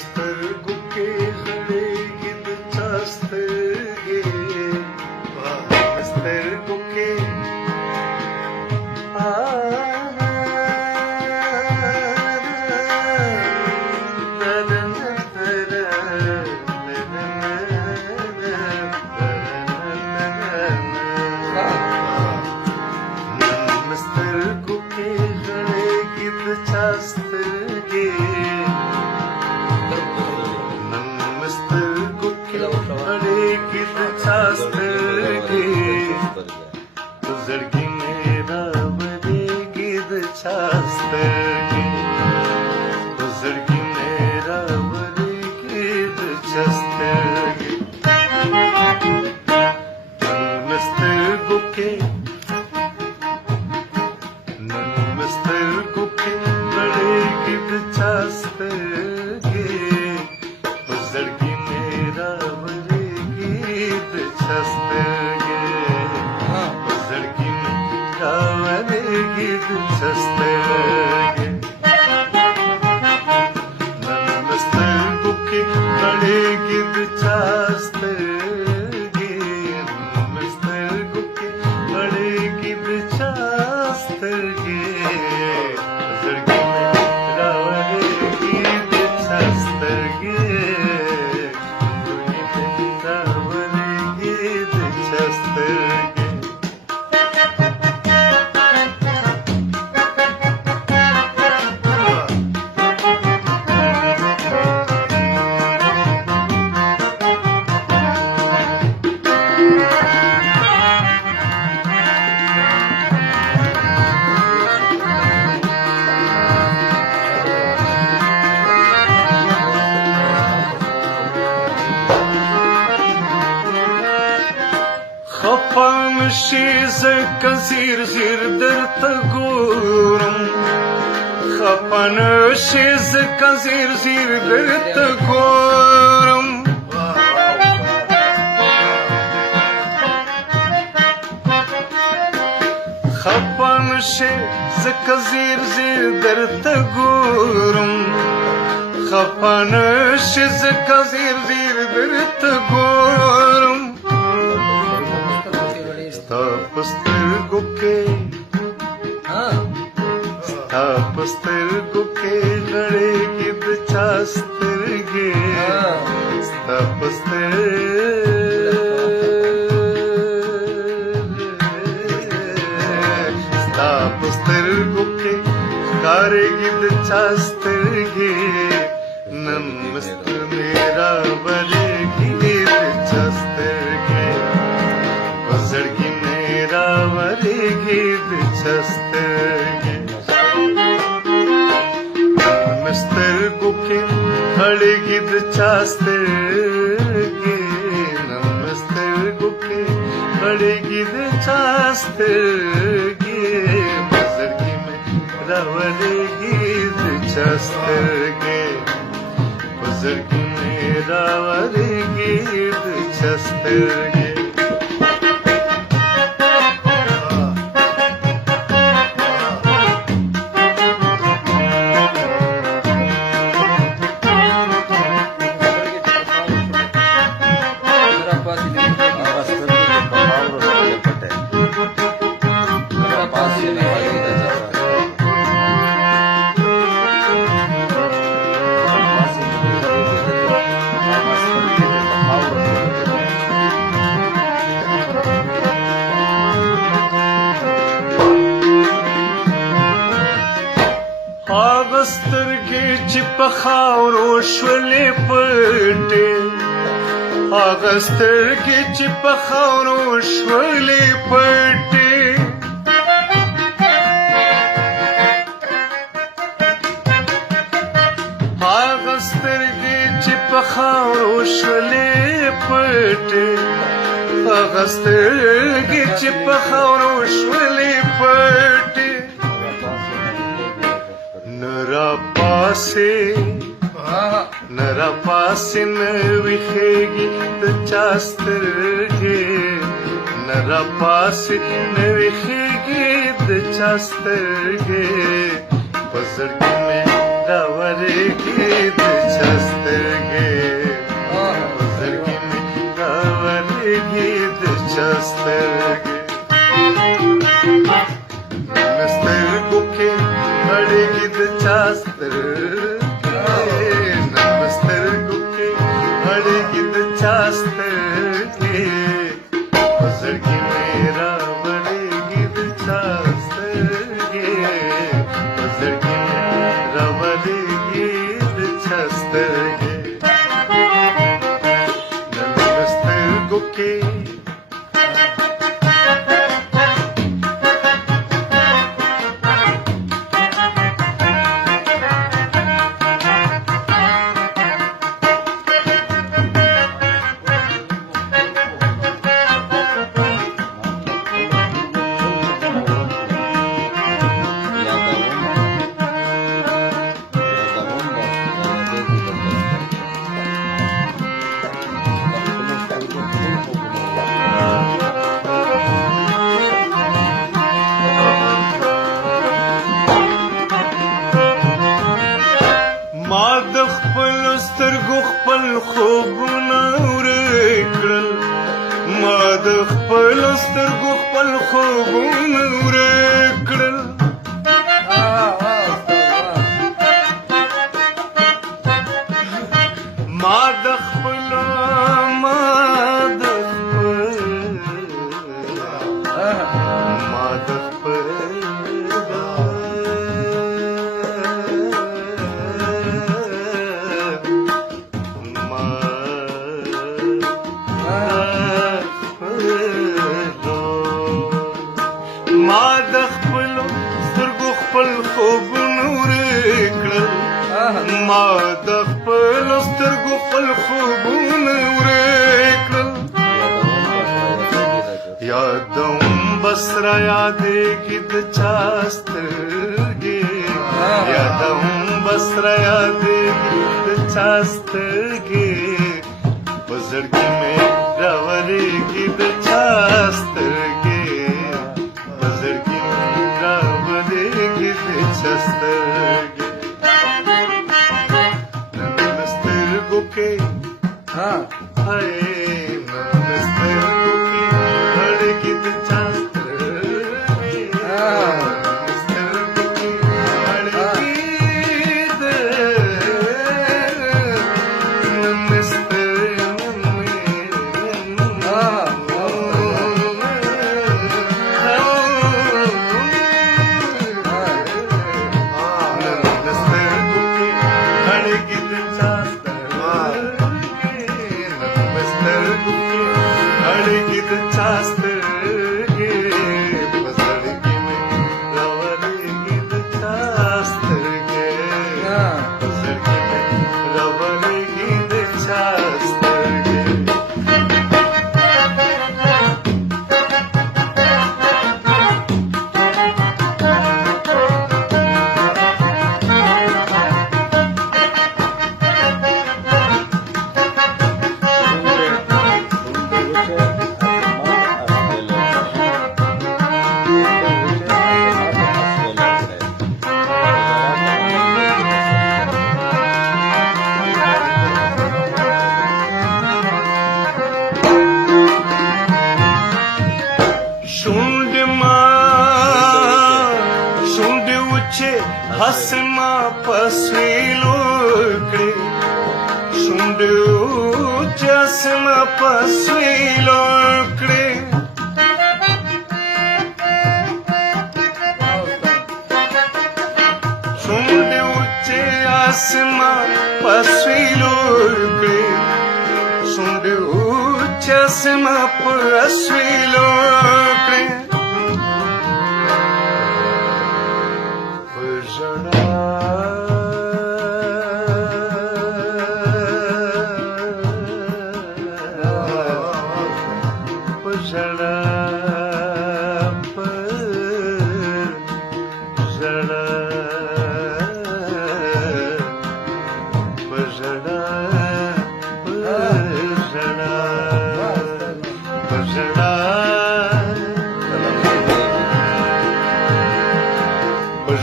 سترګو کې غړېږي د چا سترګې سترګو کې سترګو کې غړېږي د چا سترګې غړېږي د چا سترګې په زړګي مې راوړېږي د چا سترګې په زړګي مې راوړېږي د چا سترګې نن سترګو کې سترګو کې غړېږي د چا سترګې په زړګي مې راوړېږي د چا سترګې په زړګي مې راوړېږي د چا سترګې نن سترګو کې غړېږي د چا سترګې نن سترګو کې غړېږي د چا سترګې خفا نشي ځکه زیر زیر درته ګورم خفا نشي ځکه زیر زیر درته ګورم خفا نشي ځکه زیر زیر درته ګورم خفا نشي ځکه زیر زیر درته ګورم ستا په سترګو کې ستا په سترګو کې غړېږي د چا سترګې ستا په سترګو کې ښکارېږي د چا سترګې نن مست مې راوړېږي د چا سترګې په زړګي مې راوړېږي د چا سترګې نن سترګو کې غړېږي د چا سترګې نن سترګو کې غړېږي د چا سترګې په زړګي مې راوړېږي د چا سترګې په زړګي مې راوړېږي د چا سترګې هغه سترګې چې په خاورو شولې پټې هغه سترګې چې په خاورو شولې پټې هغه سترګې چې په خاورو شولې پټې هغه سترګې چې په خاورو شولې پټې نرا پاسې نه ویښېږي د چا سترګې نرا پاسې نه ویښېږي د چا سترګې په زړګي مې راورېږي د चस्तगे बजरगी रावरेगी चस्तगे नमस्तर गुखे हड़ेगी चस्तगे नमस्तर गुखे हड़ेगी चस्तगे बजरगी मेरा बड़ेगी चस्तगे बजरगी मेरा बड़ेगी चस्तगे नमस्तर गुखे ما د خپل سترګو خپل خوبونه ورک کړل ما د خپل سترګو خپل خوبونه ورک کړل ما د خپل ما د خپل سترګو خپل خوبونه ورک کړل ما د خپل سترګو خپل خوبونه ورک کړل یادوم بس را یادېږي د چا سترګې یادوم بس را یادېږي د چا سترګې په زړګي مې راورېږي د چا سترګې चस्तगे नमस्तर गुके हाय नमस्तर गुके हड़गी चस्तगे नमस्तर गुके हड़गी नमस्तर हसमा पसवेलो कड़े शुंडे चसमा पसवेलो कड़े शुंडे उच्चे आसमा पसवेलो कड़े शुंडे चसमा पसवेलो कड़े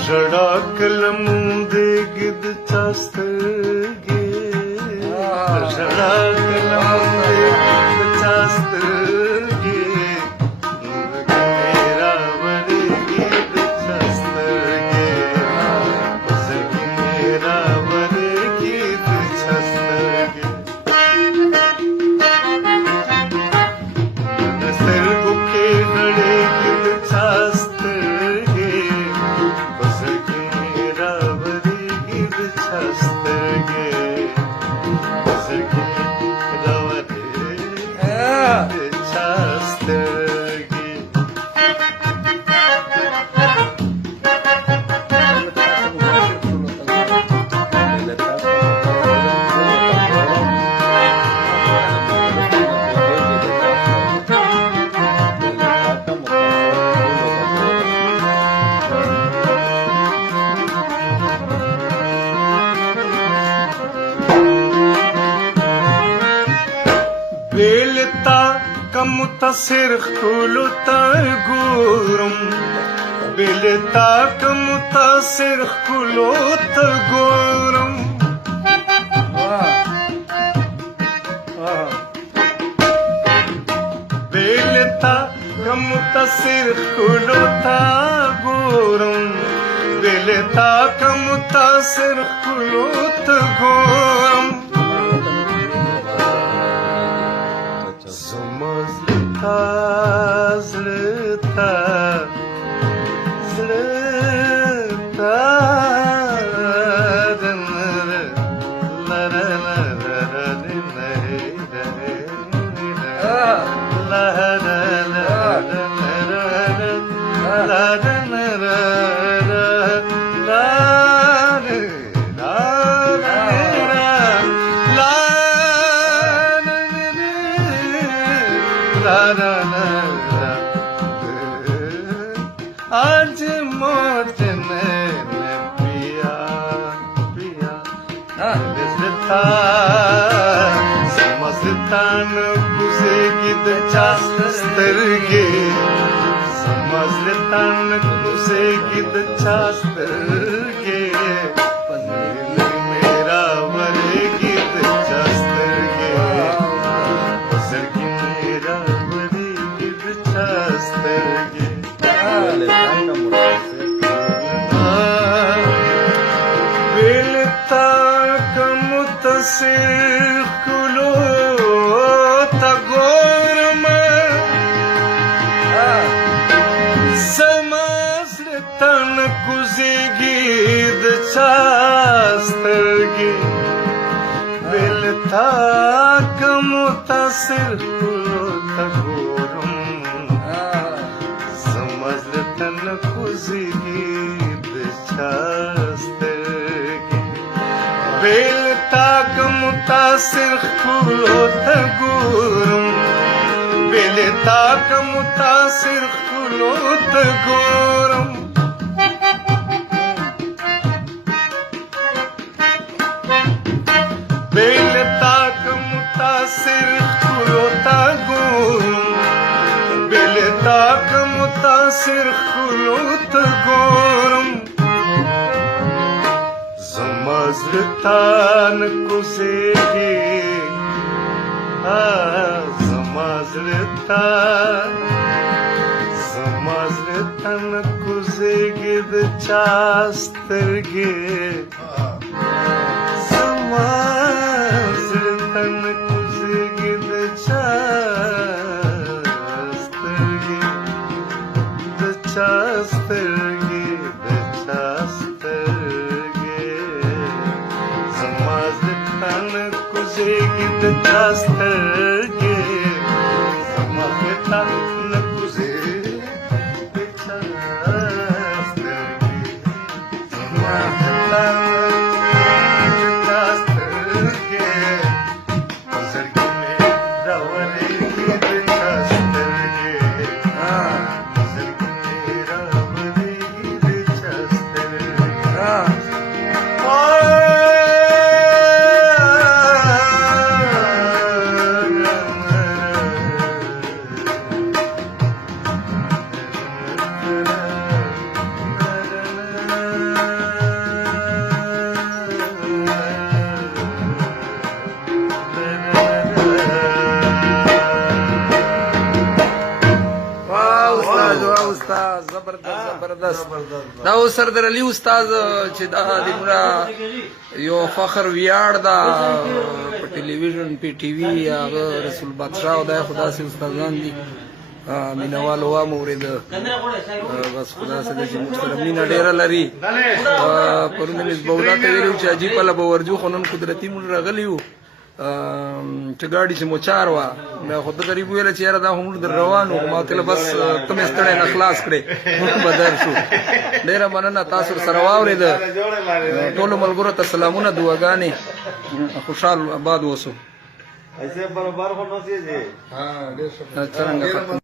ژړا کله مونږ د ګد چا سترګې متصر خلوت غورم بلتاك متصر خلوت غورم بلتاك متصر خلوت غورم بلتاك متصر خلوت غورم زلتا زلتا आज मौत मैंने पिया पिया समझता समझता न गुजेगी दचास्तरगे समझता न गुजेगी दचास्तरगे मेरा वरेगी दचास्तरगे बसरगी मेरा वरेगी दचास्तरगे بلتاك متصر خلوت غورم سمازلتن کوزیگی دچاسترگی بلتاك متصر خلوت غورم سمازلتن کوزیگی دچاسترگی بلتاك متصر خلوت غورم بلتاك متصر خلوت غورم بلتاك متصر خلوت غورم بلتاك متصر خلوت غورم زمازلتان کوزیگی زمازلتان کوزیگی دچاسترگی زمازلتان کوزیگی دچاسترگی دچاسترگی دچاسترگی زمازلتان کوزیگی دچاسترگی زمازلتان کوزیگی دچاسترگی زمازلتان زبردست دا اوس سردار علي استاد چې دا دمرا یو فخر ویاړ دا په ټلویزیون په ټي وی هغه رسول بادشاہ او دا خدا سي استادان دي مینوال وا مورید بس خدا سره چې مستر مینا ډیر لري پرونه مس بولا ته ویلو چې عجیب له ورجو خنن قدرتي مون راغلیو چې ګاډي چې موچار وا نو خود غریب ویل چې یاره دا هم در روانو ما ته بس تم استړې نه خلاص کړې موږ بدر شو ډیر مننه تاسو سره واورید ټول ملګرو ته سلامونه دعاګانې خوشحال آباد اوسو ایسے برابر ہونا چاہیے ها ډیر څنګه